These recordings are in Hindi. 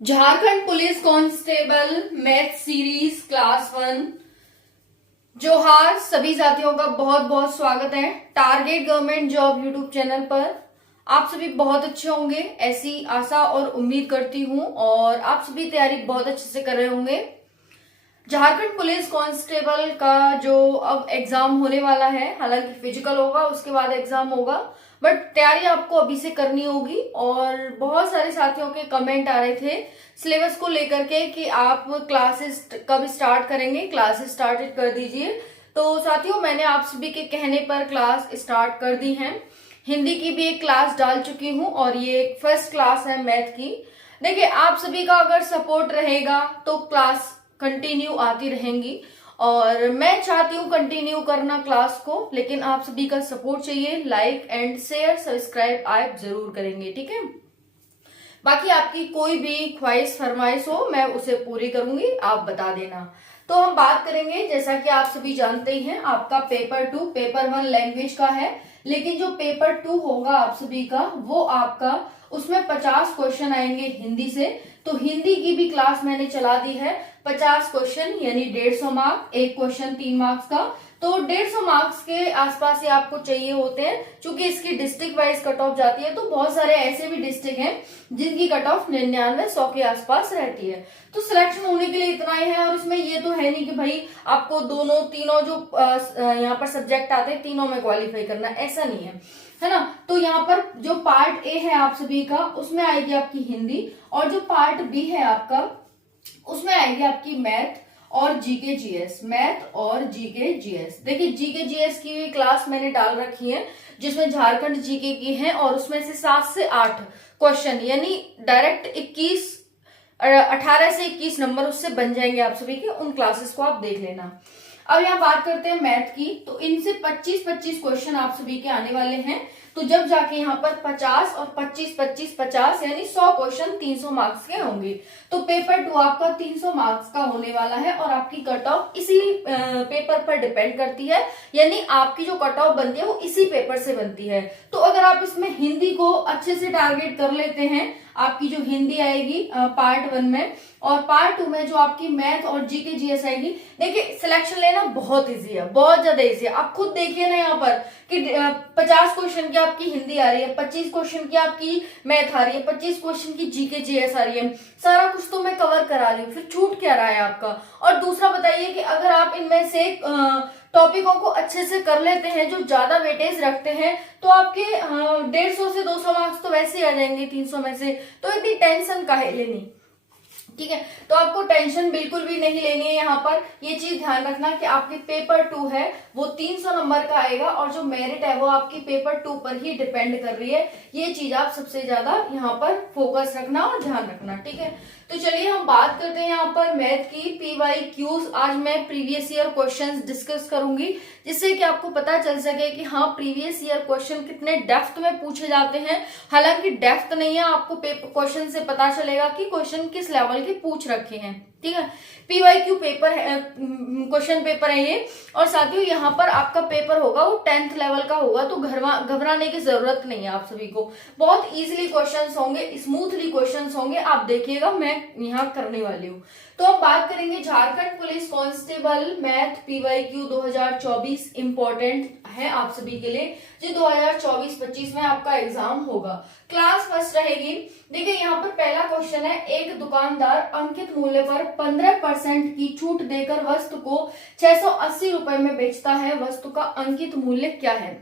Jharkhand police constable math series class 1 जोहार सभी साथियों का बहुत बहुत स्वागत है target government job YouTube channel पर। आप सभी बहुत अच्छे होंगे ऐसी आशा और उम्मीद करती हूं और आप सभी तैयारी बहुत अच्छे से कर रहे होंगे। झारखंड पुलिस कांस्टेबल का जो अब एग्जाम होने वाला है, हालांकि फिजिकल होगा उसके बाद एग्जाम होगा, बट तैयारी आपको अभी से करनी होगी। और बहुत सारे साथियों के कमेंट आ रहे थे सिलेबस को लेकर के कि आप क्लासेस कब स्टार्ट करेंगे, क्लासेस स्टार्टेड कर दीजिए। तो साथियों मैंने आप सभी के कहने पर क्लास स्टार्ट कर दी है। हिंदी की भी एक क्लास डाल चुकी हूँ और ये फर्स्ट क्लास है मैथ की। देखिए आप सभी का अगर सपोर्ट रहेगा तो क्लास कंटिन्यू आती रहेंगी और मैं चाहती हूँ कंटिन्यू करना क्लास को, लेकिन आप सभी का सपोर्ट चाहिए। लाइक एंड शेयर सब्सक्राइब आप जरूर करेंगे, ठीक है। बाकी आपकी कोई भी ख्वाहिश फरमाइश हो मैं उसे पूरी करूंगी, आप बता देना। तो हम बात करेंगे, जैसा कि आप सभी जानते ही हैं, आपका पेपर 2 पेपर 1 लैंग्वेज का है, लेकिन जो पेपर 2 होगा आप सभी का वो आपका उसमें 50 क्वेश्चन आएंगे हिंदी से। तो हिंदी की भी क्लास मैंने चला दी है। 50 क्वेश्चन यानी 150 मार्क्स, एक क्वेश्चन 3 मार्क्स का। तो 150 मार्क्स के आसपास ही आपको चाहिए होते हैं। चूंकि इसकी डिस्ट्रिक्ट वाइज कट ऑफ जाती है तो बहुत सारे ऐसे भी डिस्ट्रिक्ट हैं जिनकी कट ऑफ 99-100 के आसपास रहती है। तो सिलेक्शन होने के लिए इतना ही है। और इसमें ये तो है नहीं कि भाई आपको दोनों तीनों जो यहाँ पर सब्जेक्ट आते हैं तीनों में क्वालिफाई करना, ऐसा नहीं है ना। तो यहाँ पर जो पार्ट ए है आप सभी का उसमें आएगी आपकी हिंदी, और जो पार्ट बी है आपका उसमें आएगी आपकी मैथ और जीके जीएस। मैथ और जीके जीएस, देखिए जीके जीएस की भी क्लास मैंने डाल रखी है जिसमें झारखंड जीके की है और उसमें से 7 से 8 क्वेश्चन यानी डायरेक्ट 18 से 21 नंबर उससे बन जाएंगे आप सभी के। उन क्लासेस को आप देख लेना। अब यहाँ बात करते हैं मैथ की, तो इनसे 25-25 क्वेश्चन आप सभी के आने वाले हैं। तो जब जाके यहाँ पर 50 और 25-25-50 यानी 100 क्वेश्चन 300 मार्क्स के होंगे। तो पेपर 2 आपका 300 मार्क्स का होने वाला है और आपकी कट ऑफ इसी पेपर पर डिपेंड करती है, यानी आपकी जो कट ऑफ बनती है वो इसी पेपर से बनती है। तो अगर आप इसमें हिंदी को अच्छे से टारगेट कर लेते हैं, आपकी जो हिंदी आएगी पार्ट 1 में, और पार्ट 2 में जो आपकी मैथ और जीके जीएस आएगी, देखिए सिलेक्शन लेना बहुत इजी है, बहुत ज्यादा इजी है। आप खुद देखिए ना यहाँ पर कि 50 क्वेश्चन की आपकी हिंदी आ रही है, 25 क्वेश्चन की आपकी मैथ आ रही है, 25 क्वेश्चन की जीके जीएस आ रही है। सारा कुछ तो मैं कवर करा रही हूँ, फिर छूट क्या रहा है आपका। और दूसरा बताइए कि अगर आप इनमें से टॉपिकों को अच्छे से कर लेते हैं, जो ज्यादा वेटेज रखते हैं, तो आपके 150 से 200 मार्क्स तो वैसे ही आ जाएंगे 300 में से। तो इतनी टेंशन काहे लेनी, ठीक है। तो आपको टेंशन बिल्कुल भी नहीं लेनी है। यहाँ पर ये चीज ध्यान रखना कि आपके पेपर 2 है वो 300 नंबर का आएगा और जो मेरिट है वो आपकी पेपर 2 पर ही डिपेंड कर रही है। ये चीज आप सबसे ज्यादा यहाँ पर फोकस रखना और ध्यान रखना, ठीक है। तो चलिए हम बात करते हैं यहाँ पर मैथ की PYQs। आज मैं प्रीवियस ईयर क्वेश्चंस डिस्कस करूंगी जिससे कि आपको पता चल सके कि हाँ प्रीवियस ईयर क्वेश्चन कितने डेप्थ में पूछे जाते हैं। हालांकि डेप्थ नहीं है, आपको क्वेश्चन से पता चलेगा कि क्वेश्चन किस लेवल के पूछ रखे हैं, ठीक है। PYQ पेपर है, क्वेश्चन पेपर है ये। और साथियों यहाँ पर आपका पेपर होगा वो 10th लेवल का होगा, तो घबराने की जरूरत नहीं है आप सभी को। बहुत इजीली क्वेश्चंस होंगे, स्मूथली क्वेश्चंस होंगे, आप देखिएगा मैं यहाँ करने वाली हूँ। तो अब बात करेंगे Jharkhand police constable math PYQ 2024 important है आप सभी के लिए, जो 2024-25 में आपका एग्जाम होगा। क्लास फर्स्ट रहेगी। देखिए यहाँ पर पहला क्वेश्चन है, एक दुकानदार अंकित मूल्य पर 15% की छूट देकर वस्तु को 680 रुपए में बेचता है, वस्तु का अंकित मूल्य क्या है।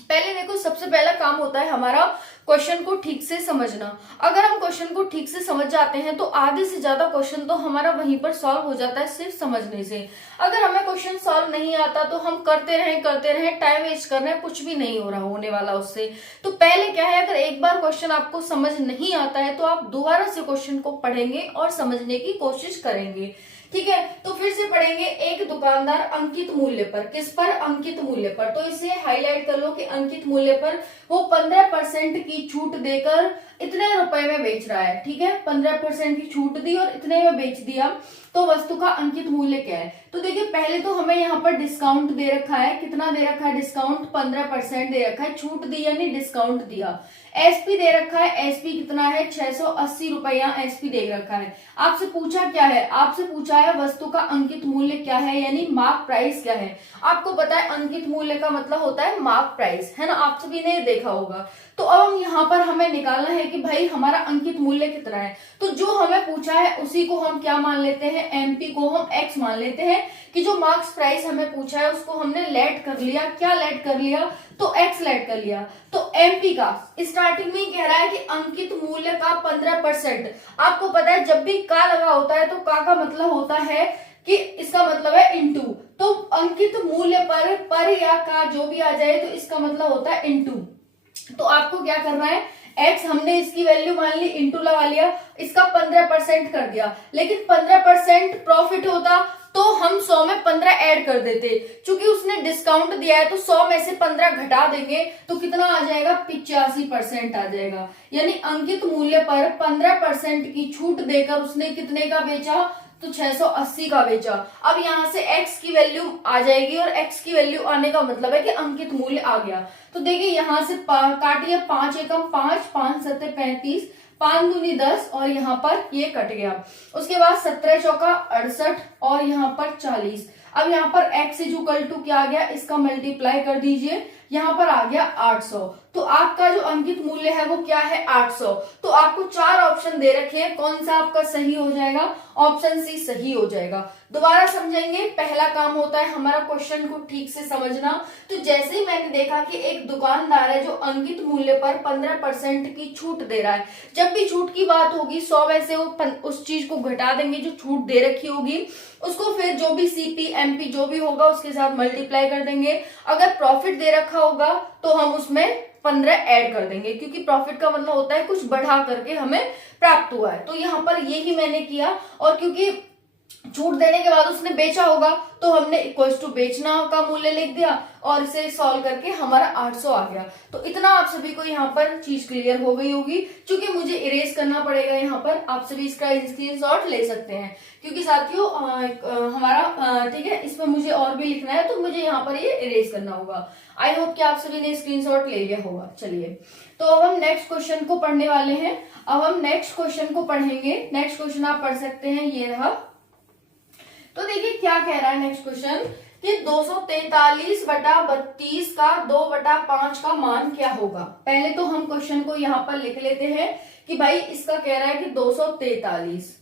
पहले देखो सबसे पहला काम होता है हमारा क्वेश्चन को ठीक से समझना। अगर हम क्वेश्चन को ठीक से समझ जाते हैं तो आधे से ज्यादा क्वेश्चन तो हमारा वहीं पर सॉल्व हो जाता है सिर्फ समझने से। अगर हमें क्वेश्चन सॉल्व नहीं आता तो हम करते रहें टाइम वेस्ट कर रहे हैं, कुछ भी नहीं हो रहा होने वाला उससे। तो पहले क्या है, अगर एक बार क्वेश्चन आपको समझ नहीं आता है तो आप दोबारा से क्वेश्चन को पढ़ेंगे और समझने की कोशिश करेंगे, ठीक है। तो फिर से पढ़ेंगे, एक दुकानदार अंकित मूल्य पर, किस पर, अंकित मूल्य पर। तो इसे हाईलाइट कर लो कि अंकित मूल्य पर वो 15% की छूट देकर इतने रुपए में बेच रहा है, ठीक है, 15% की छूट दी और इतने में बेच दिया, तो वस्तु का अंकित मूल्य क्या है? तो देखिए पहले तो हमें यहाँ पर डिस्काउंट दे रखा है, कितना दे रखा है डिस्काउंट? 15% दे रखा है, छूट दी यानी डिस्काउंट दिया। एसपी दे रखा है, एसपी कितना है? 680 रुपया एसपी दे रखा है। आपसे पूछा क्या है? आपसे पूछा है वस्तु का अंकित मूल्य क्या है, यानी मार्क प्राइस क्या है। आपको पता है अंकित मूल्य का मतलब होता है मार्क प्राइस, है ना, आप सभी ने देखा होगा। तो अब हम यहाँ पर हमें निकालना है कि भाई हमारा अंकित मूल्य कितना है। तो जो हमें पूछा है उसी को हम क्या मान लेते हैं? एमपी को हम एक्स मान लेते हैं कि जो मार्क्स प्राइस हमें पूछा है उसको हमने लेट कर लिया। क्या लेट कर लिया? तो एक्स लेट कर लिया। तो एमपी का स्टार्टिंग में ही कह रहा है कि अंकित मूल्य का 15%। आपको पता है जब भी का लगा होता है तो का मतलब होता है कि इसका मतलब है इनटू। तो अंकित मूल्य पर या का जो भी आ जाए तो इसका मतलब होता है इनटू। तो आपको क्या करना है? एक्स हमने इसकी वैल्यू मान ली, इंटू लगा लिया, इसका 15% कर दिया। लेकिन 15% प्रॉफिट होता तो हम 100 में 15 ऐड कर देते। चूंकि उसने डिस्काउंट दिया है तो 100 में से 15 घटा देंगे तो कितना आ जाएगा? 85% आ जाएगा। यानी अंकित मूल्य पर 15% की छूट देकर उसने कितने का बेचा? तो 680 का बेचा। अब यहाँ से x की वैल्यू आ जाएगी और x की वैल्यू आने का मतलब है कि अंकित मूल्य आ गया। तो देखिए यहाँ से काटिए, 5 एकम 5, 5 सत्ते 35, 5 दूनी 10 और यहाँ पर ये कट गया। उसके बाद 17 चौका 68 और यहाँ पर 40। अब यहाँ पर x इज इक्वल टू क्या आ गया? इसका मल्टीप्लाई कर दीजिए, यहाँ पर आ गया 800। तो आपका जो अंकित मूल्य है वो क्या है? 800। तो आपको 4 ऑप्शन दे रखे हैं, कौन सा आपका सही हो जाएगा? ऑप्शन सी सही हो जाएगा। दोबारा समझेंगे। पहला काम होता है हमारा क्वेश्चन को ठीक से समझना। तो जैसे ही मैंने देखा कि एक दुकानदार है जो अंकित मूल्य पर 15% की छूट दे रहा है, जब भी छूट की बात होगी 100 में से वो उस चीज को घटा देंगे जो छूट दे रखी होगी, उसको फिर जो भी सीपी एमपी जो भी होगा उसके साथ मल्टीप्लाई कर देंगे। अगर प्रॉफिट दे रखा होगा तो हम उसमें 15 ऐड कर देंगे, क्योंकि प्रॉफिट का मतलब होता है कुछ बढ़ा करके हमें प्राप्त हुआ है। तो यहाँ पर यही मैंने किया, और क्योंकि छूट देने के बाद उसने बेचा होगा तो हमने इक्वल्स टू बेचना का मूल्य लिख दिया और इसे सॉल्व करके हमारा 800 आ गया। तो इतना आप सभी को यहाँ पर चीज क्लियर हो गई होगी। क्योंकि मुझे इरेज करना पड़ेगा यहाँ पर, आप सभी इसका स्क्रीनशॉट ले सकते हैं, क्योंकि साथियों हमारा ठीक है, इसमें मुझे और भी लिखना है तो मुझे यहाँ पर ये इरेज करना होगा। आई होप कि आप सभी ने स्क्रीनशॉट ले लिया होगा। चलिए, तो अब हम नेक्स्ट क्वेश्चन को पढ़ने वाले हैं। अब हम नेक्स्ट क्वेश्चन को पढ़ेंगे। नेक्स्ट क्वेश्चन आप पढ़ सकते हैं, ये रहा। तो देखिए क्या कह रहा है नेक्स्ट क्वेश्चन कि 243/32 का 2/5 का मान क्या होगा। पहले तो हम क्वेश्चन को यहाँ पर लिख लेते हैं कि भाई इसका कह रहा है कि 243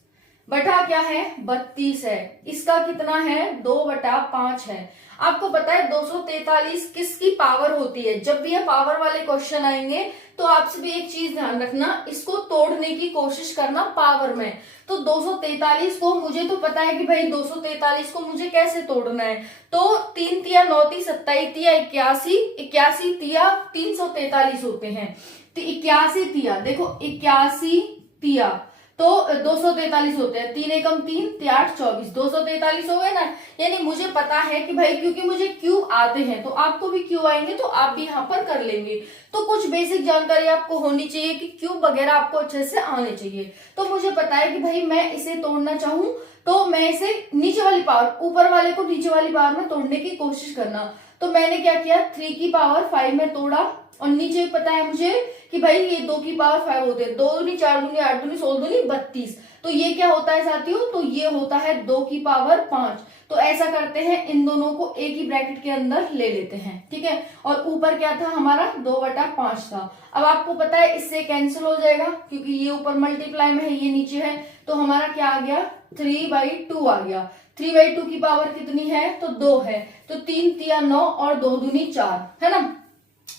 बटा क्या है? 32 है। इसका कितना है? 2/5 है। आपको पता है 243 किसकी पावर होती है? जब भी ये पावर वाले क्वेश्चन आएंगे तो आपसे भी एक चीज ध्यान रखना, इसको तोड़ने की कोशिश करना पावर में। तो 243 को मुझे तो पता है कि भाई 243 को मुझे कैसे तोड़ना है। तो 3 तिया 9 ती 27 तिया 81, 81 तिया 343 होते हैं। तो 81 तिया, देखो 81 तिया तो 243 होते हैं। 3 एकम 3, 8 24, 243 हो गए ना। यानी मुझे पता है कि भाई क्योंकि मुझे क्यूब आते हैं तो आपको भी क्यूब आएंगे तो आप भी यहाँ पर कर लेंगे। तो कुछ बेसिक जानकारी आपको होनी चाहिए कि क्यूब वगैरह आपको अच्छे से आने चाहिए। तो मुझे पता है कि भाई मैं इसे तोड़ना चाहूं तो मैं इसे नीचे वाली पावर, ऊपर वाले को नीचे वाली पावर में तोड़ने की कोशिश करना। तो मैंने क्या किया, 3 की पावर 5 में तोड़ा और नीचे पता है मुझे कि भाई ये 2 की पावर 5 होते हैं। 2 दूनी 4 दूनी 8 दूनी 16 दूनी 32। तो ये क्या होता है साथियों? तो ये होता है 2 की पावर 5। तो ऐसा करते हैं, इन दोनों को एक ही ब्रैकेट के अंदर ले लेते हैं, ठीक है। और ऊपर क्या था हमारा? 2/5 था। अब आपको पता है इससे कैंसिल हो जाएगा क्योंकि ये ऊपर मल्टीप्लाई में है, ये नीचे है। तो हमारा क्या आ गया? 3/2 आ गया। 3/2 की पावर कितनी है? तो 2 है। तो 3 तिया 9 और 2 दूनी 4, है ना,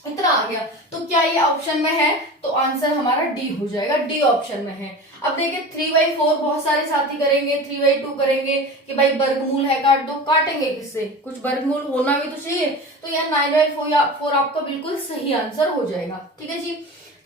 इतना आ गया। तो क्या ये ऑप्शन में है? तो आंसर हमारा डी हो जाएगा, डी ऑप्शन में है। अब देखिए 3/4 बहुत सारे साथी करेंगे, 3/2 करेंगे कि भाई वर्गमूल है काट दो। काटेंगे किससे? कुछ वर्गमूल होना भी तो चाहिए। तो यहाँ 9/4 आपका बिल्कुल सही आंसर हो जाएगा, ठीक है जी।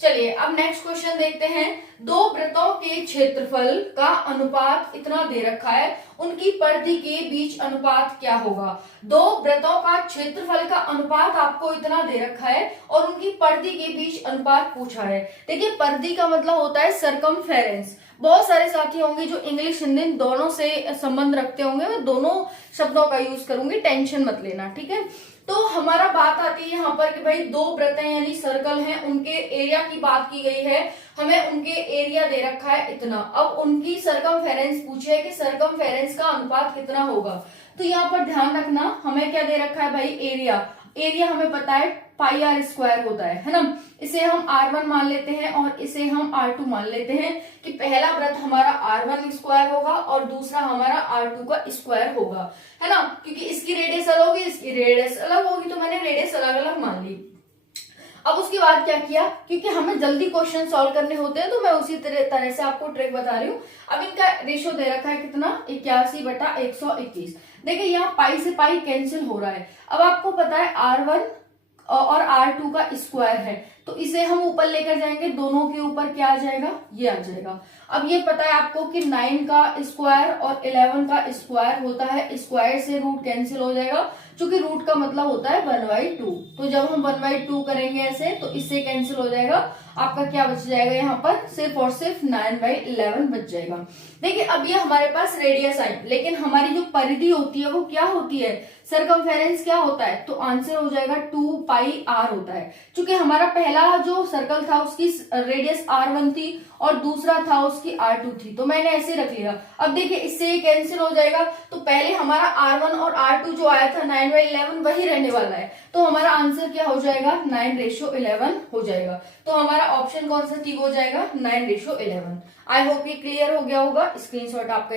चलिए अब नेक्स्ट क्वेश्चन देखते हैं। दो वृत्तों के क्षेत्रफल का अनुपात इतना दे रखा है, उनकी परिधि के बीच अनुपात क्या होगा। दो वृत्तों का क्षेत्रफल का अनुपात आपको इतना दे रखा है और उनकी परिधि के बीच अनुपात पूछा है। देखिए परिधि का मतलब होता है सरकमफेरेंस। बहुत सारे साथी होंगे जो इंग्लिश हिंदी दोनों से संबंध रखते होंगे, मैं दोनों शब्दों का यूज करूंगी, टेंशन मत लेना, ठीक है। तो हमारा बात आती है यहाँ पर कि भाई दो वृत्त हैं यानी सर्कल हैं, उनके एरिया की बात की गई है, हमें उनके एरिया दे रखा है इतना। अब उनकी सरकमफेरेंस पूछे है कि सरकमफेरेंस का अनुपात कितना होगा। तो यहाँ पर ध्यान रखना हमें क्या दे रखा है भाई, एरिया। एरिया हमें पता है पाई आर स्क्वायर होता है ना। इसे हम R1 मान लेते हैं और इसे हम R2 मान लेते हैं कि पहला वृत्त हमारा R1 स्क्वायर होगा और दूसरा हमारा R2 का स्क्वायर होगा, है ना। क्योंकि इसकी रेडियस अलग होगी, इसकी रेडियस अलग होगी, तो मैंने रेडियस अलग अलग मान ली। अब उसके बाद क्या किया, क्योंकि हमें जल्दी क्वेश्चन सॉल्व करने होते हैं तो मैं उसी तरह से आपको ट्रिक बता रही हूँ। अब इनका रेशियो दे रखा है कितना, 81/121। देखिए यहाँ पाई से पाई कैंसिल हो रहा है। अब आपको पता है R1 और R2 का स्क्वायर है, तो इसे हम ऊपर लेकर जाएंगे, दोनों के ऊपर क्या आ जाएगा, ये आ जाएगा। अब ये पता है आपको कि 9 का स्क्वायर और 11 का स्क्वायर होता है, स्क्वायर से रूट कैंसिल हो जाएगा, क्योंकि रूट का मतलब होता है 1/2। तो जब हम 1/2 करेंगे ऐसे तो इससे कैंसिल हो जाएगा, आपका क्या बच जाएगा यहाँ पर, सिर्फ और सिर्फ 9/11 बच जाएगा। देखिए अब ये हमारे पास रेडियस आई, लेकिन हमारी जो परिधि होती है वो क्या होती है, सरकमफेरेंस क्या होता है, तो आंसर हो जाएगा 2πr होता है। क्योंकि हमारा पहला जो सर्कल था उसकी रेडियस R1 थी और दूसरा था उसकी R2 थी, तो मैंने ऐसे रख लिया। अब देखिए इससे ये कैंसिल हो जाएगा, तो पहले हमारा R1 और R2 जो आया था 9/11 वही रहने वाला है, तो हमारा आंसर क्या हो जाएगा, 9/11 हो जाएगा। तो हमारा ऑप्शन कौन सा ठीक हो जाएगा, 9/11। आई होप ये क्लियर हो गया होगा। स्क्रीनशॉट आप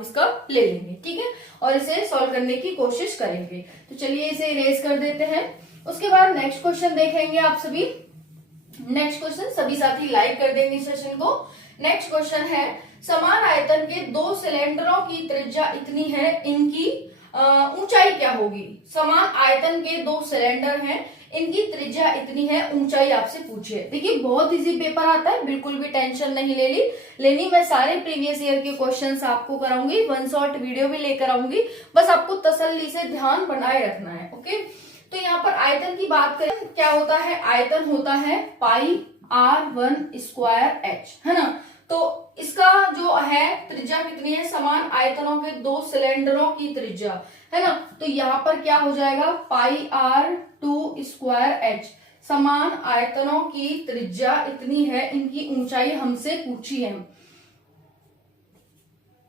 इसका ले लेंगे, ठीक है, और इसे सॉल्व करने की कोशिश करेंगे। तो चलिए इसे इरेज कर देते हैं। उसके बाद नेक्स्ट क्वेश्चन देखेंगे आप सभी। नेक्स्ट क्वेश्चन सभी साथी लाइक कर देंगे सेशन को। नेक्स्ट क्वेश्चन है, समान आयतन के दो सिलेंडरों की त्रिज्या इतनी है, इनकी ऊंचाई क्या होगी। समान आयतन के दो सिलेंडर हैं, इनकी त्रिज्या इतनी है, ऊंचाई आपसे पूछे। देखिए बहुत इजी पेपर आता है, बिल्कुल भी टेंशन नहीं लेनी। मैं सारे प्रीवियस ईयर के क्वेश्चंस आपको कराऊंगी, 1 शॉट वीडियो भी लेकर आऊंगी, बस आपको तसल्ली से ध्यान बनाए रखना है, ओके। तो यहाँ पर आयतन की बात करें, क्या होता है, आयतन होता है πr1²h, है ना। तो इसका जो है त्रिज्या कितनी है, समान आयतनों के दो सिलेंडरों की त्रिज्या, है ना। तो यहाँ पर क्या हो जाएगा, πr2²h, समान आयतनों की त्रिज्या इतनी है, इनकी ऊंचाई हमसे पूछी है।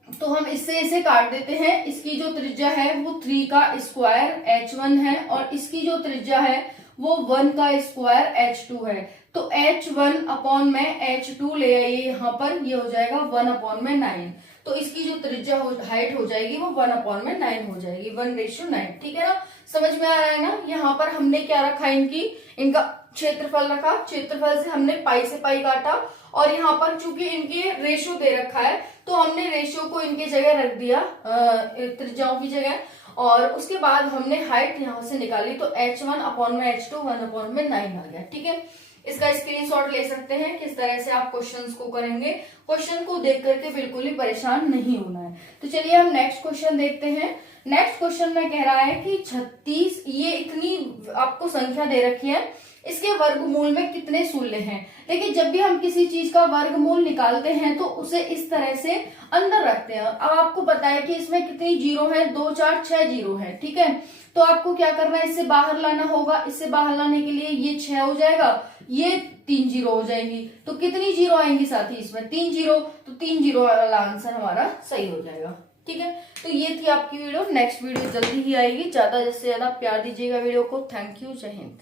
तो हम इससे इसे काट देते हैं। इसकी जो त्रिज्या है वो 3 का स्क्वायर h1 है और इसकी जो त्रिज्या है वो 1 का स्क्वायर h2 है। तो h1 अपॉन में h2 ले आइए यहाँ पर, ये हो जाएगा 1/9। तो इसकी जो त्रिज्या हाइट हो जाएगी वो 1/9 हो जाएगी, 1:9, ठीक है ना। समझ में आ रहा है ना। यहाँ पर हमने क्या रखा, इनका क्षेत्रफल रखा, क्षेत्रफल से हमने पाई से पाई काटा और यहाँ पर चूंकि इनके रेशियो दे रखा है तो हमने रेशियो को इनके जगह रख दिया, त्रिज्याओं की जगह, और उसके बाद हमने हाइट यहाँ से निकाली, तो h1 अपॉन में h2 1/9 आ गया, ठीक है। इसका स्क्रीनशॉट ले सकते हैं, किस तरह से आप क्वेश्चंस को करेंगे। क्वेश्चन को देख करके बिल्कुल ही परेशान नहीं होना है। तो चलिए हम नेक्स्ट क्वेश्चन देखते हैं। नेक्स्ट क्वेश्चन में कह रहा है कि 36, ये इतनी आपको संख्या दे रखी है, इसके वर्गमूल में कितने शून्य हैं। देखिए जब भी हम किसी चीज का वर्गमूल निकालते हैं तो उसे इस तरह से अंदर रखते हैं। अब आपको पता है कि इसमें कितनी जीरो है, 2 4 6 जीरो है, ठीक है। तो आपको क्या करना है, इससे बाहर लाना होगा। इससे बाहर लाने के लिए ये 6 हो जाएगा, ये 3 जीरो हो जाएंगी। तो कितनी जीरो आएंगी साथी, इसमें 3 जीरो, तो 3 जीरो वाला आंसर हमारा सही हो जाएगा, ठीक है। तो ये थी आपकी वीडियो। नेक्स्ट वीडियो जल्दी ही आएगी, ज्यादा से ज्यादा प्यार दीजिएगा वीडियो को। थैंक यू, जय हिंद।